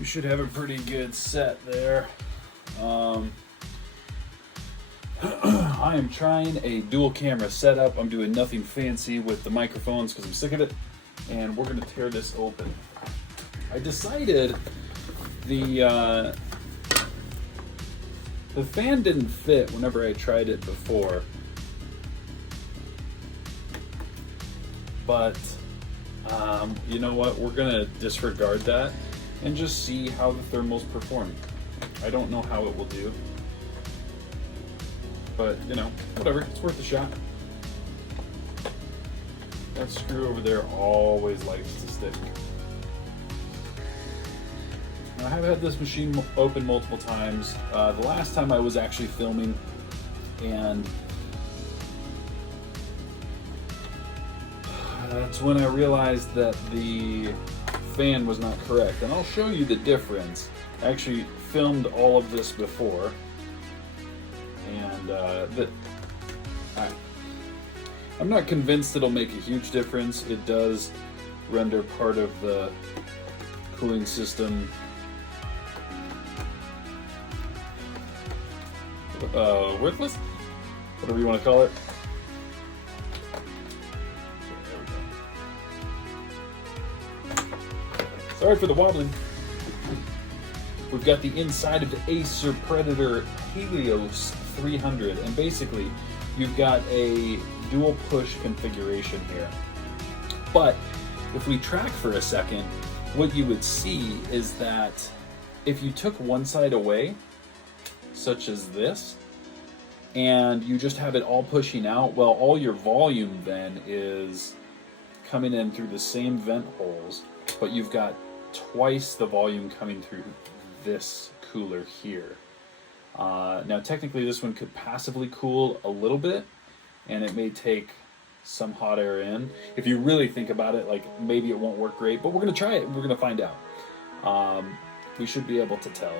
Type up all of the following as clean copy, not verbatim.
You should have a pretty good set there. I am trying a dual camera setup. I'm doing nothing fancy with the microphones because I'm sick of it. And we're gonna tear this open. I decided the fan didn't fit whenever I tried it before. But you know what? We're gonna disregard that and just see how the thermals perform. I don't know how it will do. But, you know, whatever, it's worth a shot. That screw over there always likes to stick. Now, I have had this machine open multiple times. The last time I was actually filming, and that's when I realized that the fan was not correct. And I'll show you the difference. I actually filmed all of this before. And I'm not convinced it'll make a huge difference. It does render part of the cooling system worthless, whatever you want to call it. There we go. Sorry for the wobbling. We've got the inside of the Acer Predator Helios 300, and basically you've got a dual push configuration here. But if we track for a second, what you would see is that if you took one side away, such as this, and you just have it all pushing out, well, all your volume then is coming in through the same vent holes, but you've got twice the volume coming through this cooler here. Now technically this one could passively cool a little bit, and it may take some hot air in. If you really think about it, like, maybe it won't work great, but we're gonna try it and we're gonna find out. We should be able to tell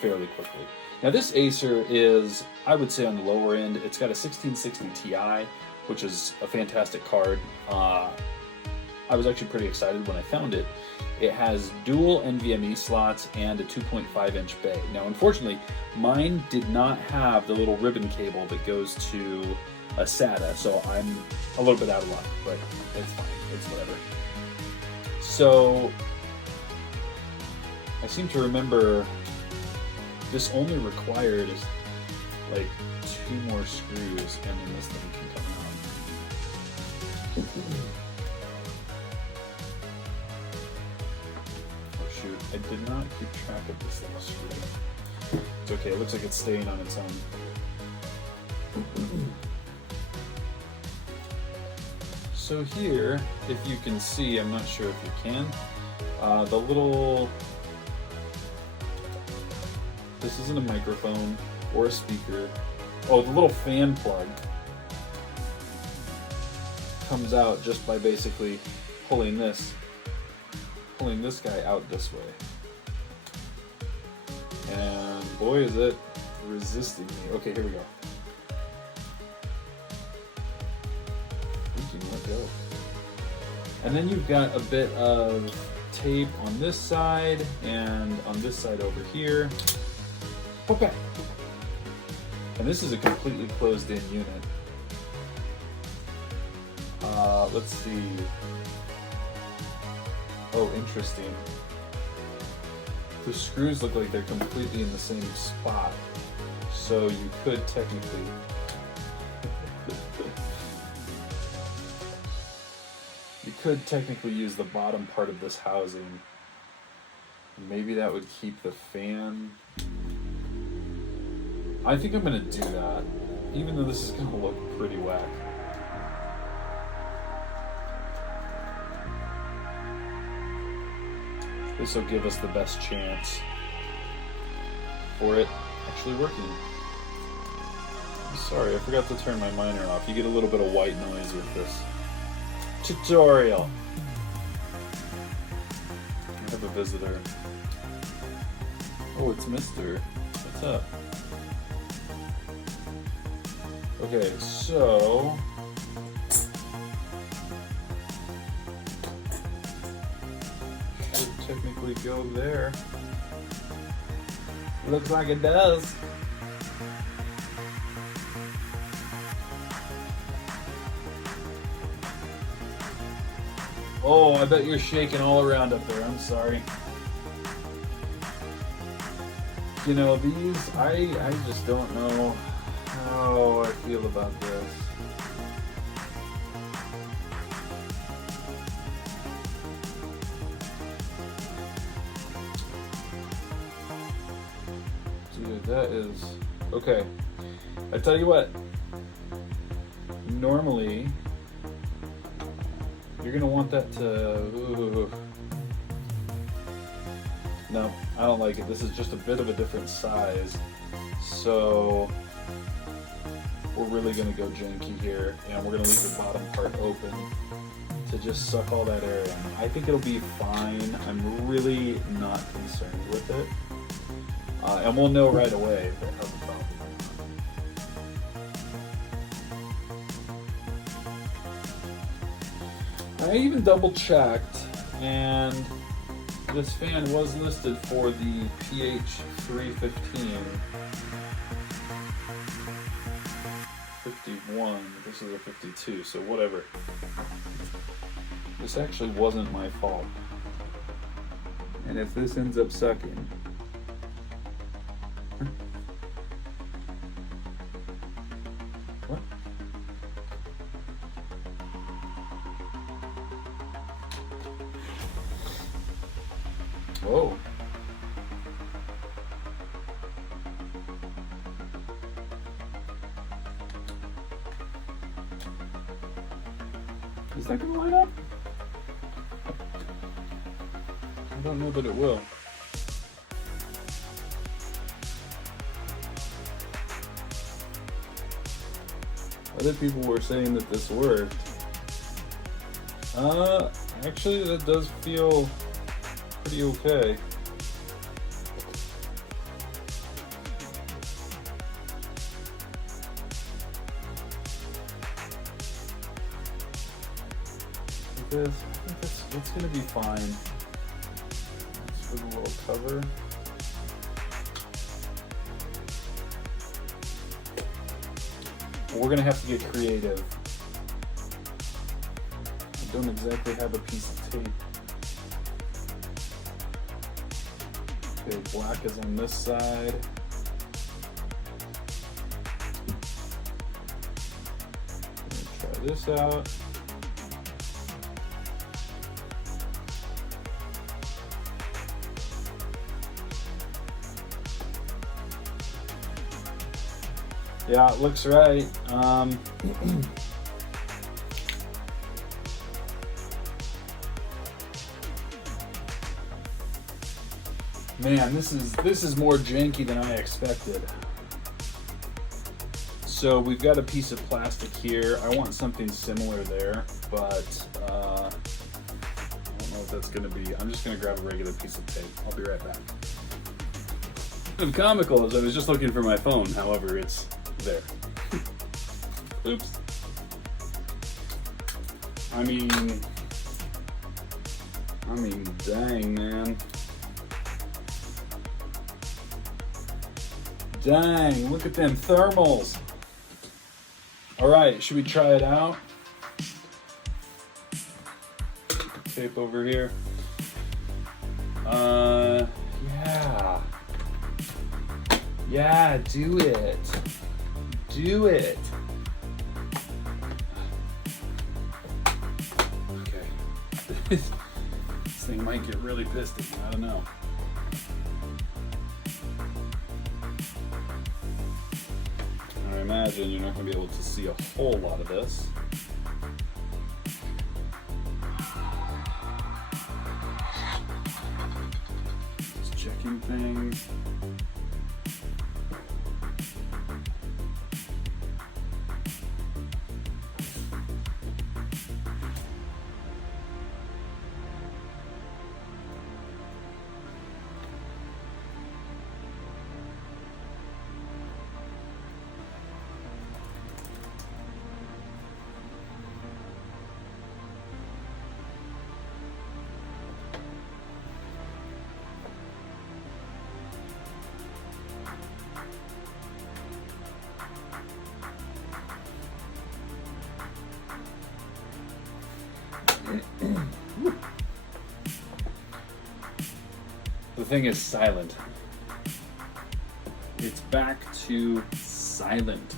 fairly quickly. Now this Acer is, I would say, on the lower end. It's got a 1660 Ti, which is a fantastic card. I was actually pretty excited when I found it. It has dual NVMe slots and a 2.5 inch bay. Now, unfortunately, mine did not have the little ribbon cable that goes to a SATA, so I'm a little bit out of luck, but it's fine, it's whatever. So, I seem to remember this only required like 2 more screws, and then this thing can come out. Shoot, I did not keep track of this little screw. It's okay, it looks like it's staying on its own. So here, if you can see, I'm not sure if you can, the little, this isn't a microphone or a speaker. Oh, the little fan plug comes out just by basically pulling this guy out this way. And boy, is it resisting me. Okay, here we go. We can let go. And then you've got a bit of tape on this side and on this side over here. Okay. And this is a completely closed-in unit. Let's see. Oh, interesting. The screws look like they're completely in the same spot. So you could technically... you could technically use the bottom part of this housing. Maybe that would keep the fan... I think I'm gonna do that, even though this is gonna look pretty whack. This will give us the best chance for it actually working. I'm sorry, I forgot to turn my miner off. You get a little bit of white noise with this tutorial. I have a visitor. Oh, it's Mr. What's up? Okay, so shoot. technically go there. Looks like it does. Oh, I bet you're shaking all around up there. I'm sorry. You know, these, I just don't know how I feel about this. Dude, that is... Okay. I tell you what. Normally, you're going to want that to... Ooh. No, I don't like it. This is just a bit of a different size. So we're really going to go janky here, and we're going to leave the bottom part open to just suck all that air in. I think it'll be fine. I'm really not concerned with it. And we'll know right away if it has a problem or not. I even double checked, and this fan was listed for the PH315 51. This is a 52, so whatever. This actually wasn't my fault. And if this ends up sucking, what? Whoa. Is that gonna light up? I don't know that it will. Other people were saying that this worked. Actually that does feel pretty okay. I think it's gonna be fine. Just with a little cover. We're gonna have to get creative. I don't exactly have a piece of tape. Okay, black is on this side. Try this out. Yeah, it looks right. Man, this is more janky than I expected. So we've got a piece of plastic here. I want something similar there, but I don't know what that's gonna be. I'm just gonna grab a regular piece of tape. I'll be right back. Kind of comical as I was just looking for my phone, however, it's there. Oops. I mean, dang, man. Dang, look at them thermals. All right, should we try it out? Tape over here. Yeah. Yeah, do it. Do it. Okay. This thing might get really pissed at me. I don't know. I imagine you're not going to be able to see a whole lot of this. Just checking things. The thing is silent. It's back to silent.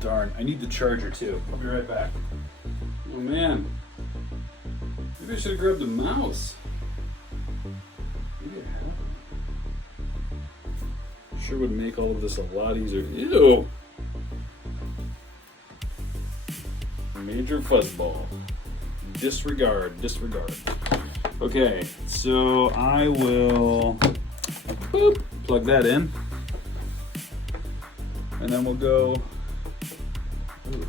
Darn, I need the charger too. I'll be right back. Oh man. Maybe I should have grabbed a mouse. Maybe I haven't. Sure would make all of this a lot easier. Ew! Major fuzzball. Disregard, disregard. Okay, so I will boop, plug that in. And then we'll go. Ooh.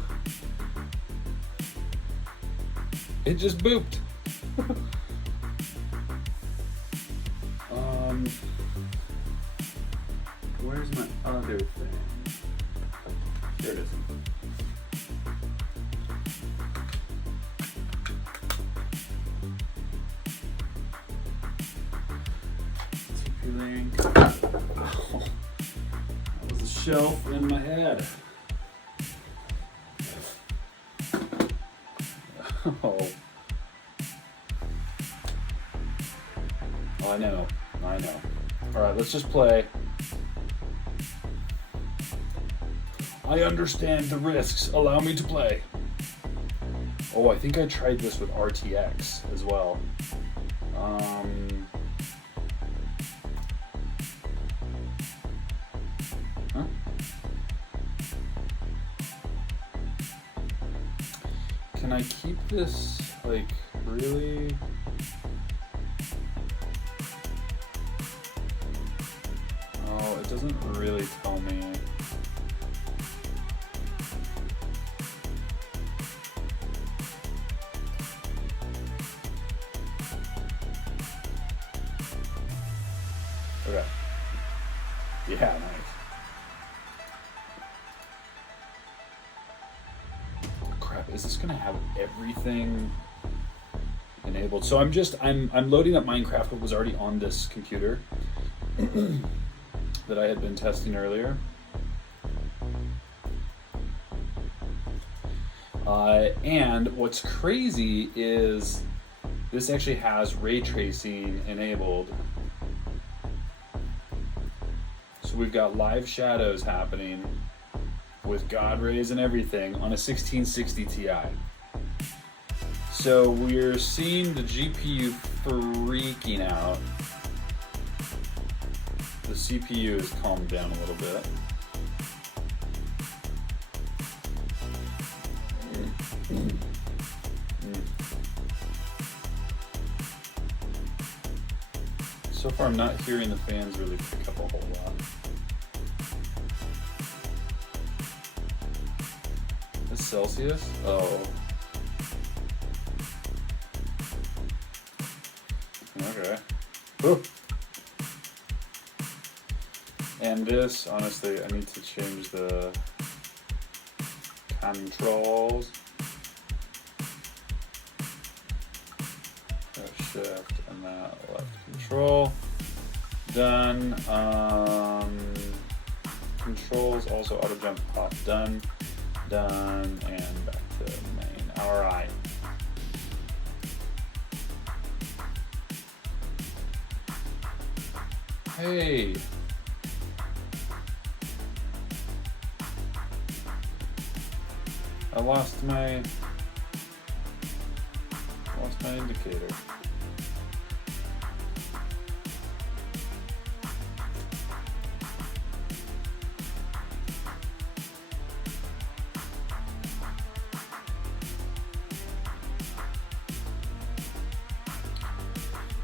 It just booped. Where's my other thing? There it is. Oh, that was a shelf in my head. Oh. Oh, I know. I know. All right, let's just play. I understand the risks. Allow me to play. Oh, I think I tried this with RTX as well. Huh? Can I keep this, like, really? Oh, it doesn't really tell me. Okay. Yeah, nice. Crap, is this gonna have everything enabled? So I'm loading up Minecraft, what was already on this computer that I had been testing earlier. And what's crazy is this actually has ray tracing enabled. So we've got live shadows happening with God rays and everything on a 1660 Ti. So we're seeing the GPU freaking out. The CPU has calmed down a little bit. So far I'm not hearing the fans really pick up a whole lot. Is Celsius? Oh. Okay. Ooh. And this, honestly, I need to change the controls. Shift and that left control. Done. Controls also auto jump off. Done. Done. And back to main. Alright. Hey. I lost my indicator.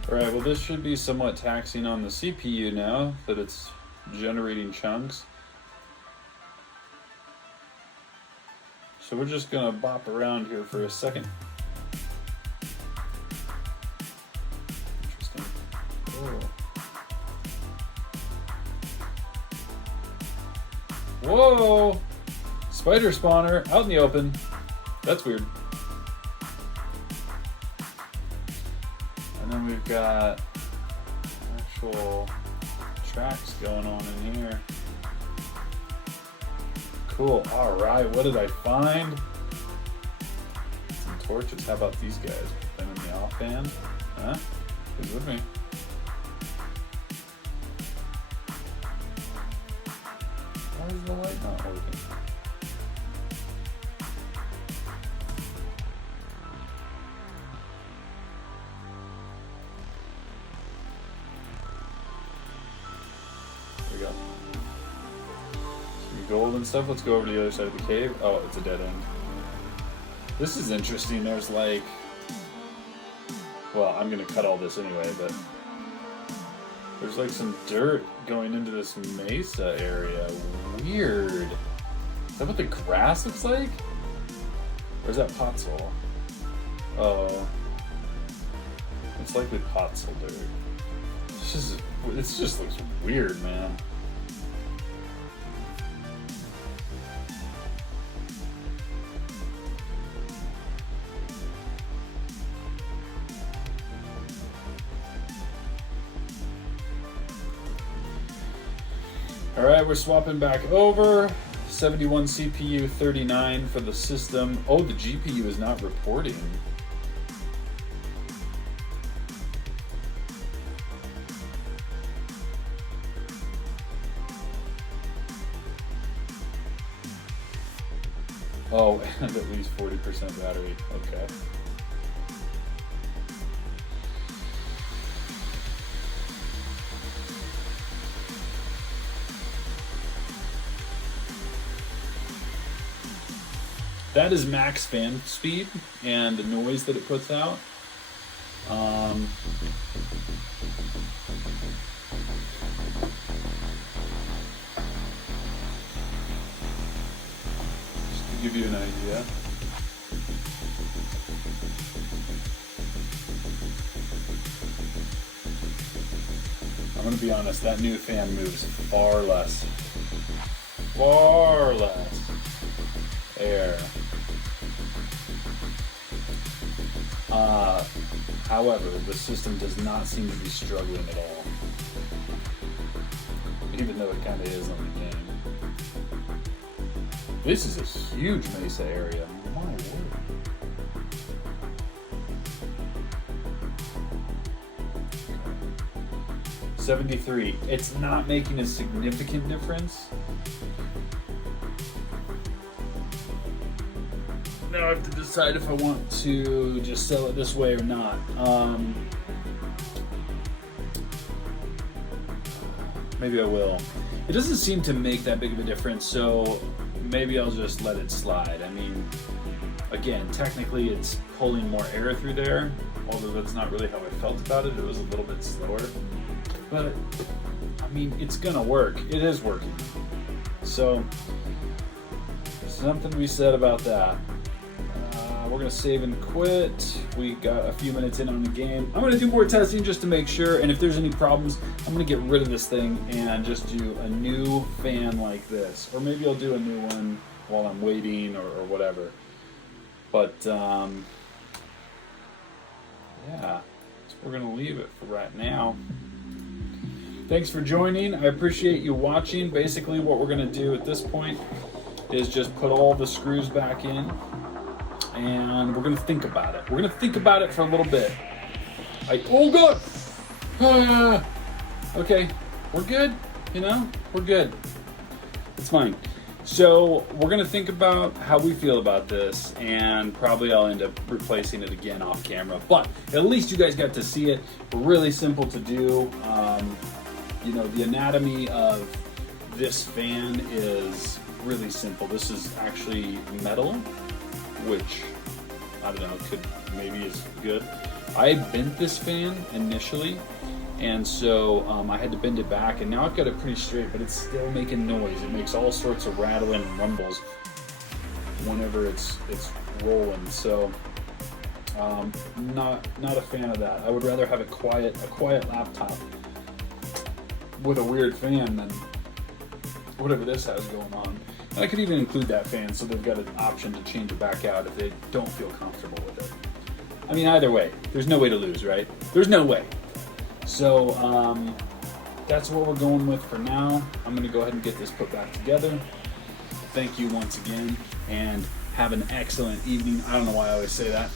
Alright, well this should be somewhat taxing on the CPU now that it's generating chunks. So we're just gonna bop around here for a second. Interesting. Whoa! Whoa! Spider spawner out in the open. That's weird. And then we've got actual tracks going on in here. Cool. All right, what did I find? Some torches. How about these guys? Put them in the off band. Huh? Who's with me? Why is the light not working? There we go. Some gold and stuff. Let's go over to the other side of the cave. Oh, it's a dead end. This is interesting. There's like... Well, I'm going to cut all this anyway, but... There's like some dirt going into this mesa area. Weird. Is that what the grass looks like? Or is that potsol? Oh. It's likely potsol dirt. This just looks weird, man. Alright, we're swapping back over. 71 CPU, 39 for the system. Oh, the GPU is not reporting. Oh, and at least 40% battery. Okay. That is max fan speed and the noise that it puts out. Just to give you an idea. I'm going to be honest, that new fan moves far less air. However, the system does not seem to be struggling at all, even though it kind of is on the game. This is a huge mesa area. My word. Okay. 73. It's not making a significant difference. Now I have to decide if I want to just sell it this way or not. Maybe I will. It doesn't seem to make that big of a difference, so maybe I'll just let it slide. I mean, again, technically it's pulling more air through there, although that's not really how I felt about it. It was a little bit slower. But, I mean, it's gonna work. It is working. So, something to be said about that. We're gonna save and quit. We got a few minutes in on the game. I'm gonna do more testing just to make sure, and if there's any problems, I'm gonna get rid of this thing and just do a new fan like this. Or maybe I'll do a new one while I'm waiting or whatever. But, yeah, so we're gonna leave it for right now. Thanks for joining. I appreciate you watching. Basically what we're gonna do at this point is just put all the screws back in. And we're gonna think about it. We're gonna think about it for a little bit. Oh God! Okay, we're good. You know, we're good. It's fine. So we're gonna think about how we feel about this, and probably I'll end up replacing it again off camera. But at least you guys got to see it. Really simple to do. You know, the anatomy of this fan is really simple. This is actually metal, which, I don't know, could maybe is good. I bent this fan initially, and so I had to bend it back, and now I've got it pretty straight, but it's still making noise. It makes all sorts of rattling and rumbles whenever it's rolling. So not a fan of that. I would rather have a quiet laptop with a weird fan than whatever this has going on. And I could even include that fan so they've got an option to change it back out if they don't feel comfortable with it. I mean, either way, there's no way to lose, right? There's no way. So that's what we're going with for now. I'm going to go ahead and get this put back together. thank you once again, and have an excellent evening. I don't know why I always say that.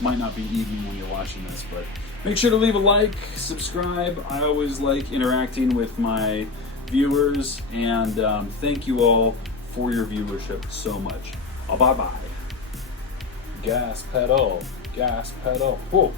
Might not be evening when you're watching this, but make sure to leave a like, subscribe. I always like interacting with my viewers, and thank you all for your viewership so much. Bye-bye. Gas pedal, gas pedal. Whoa.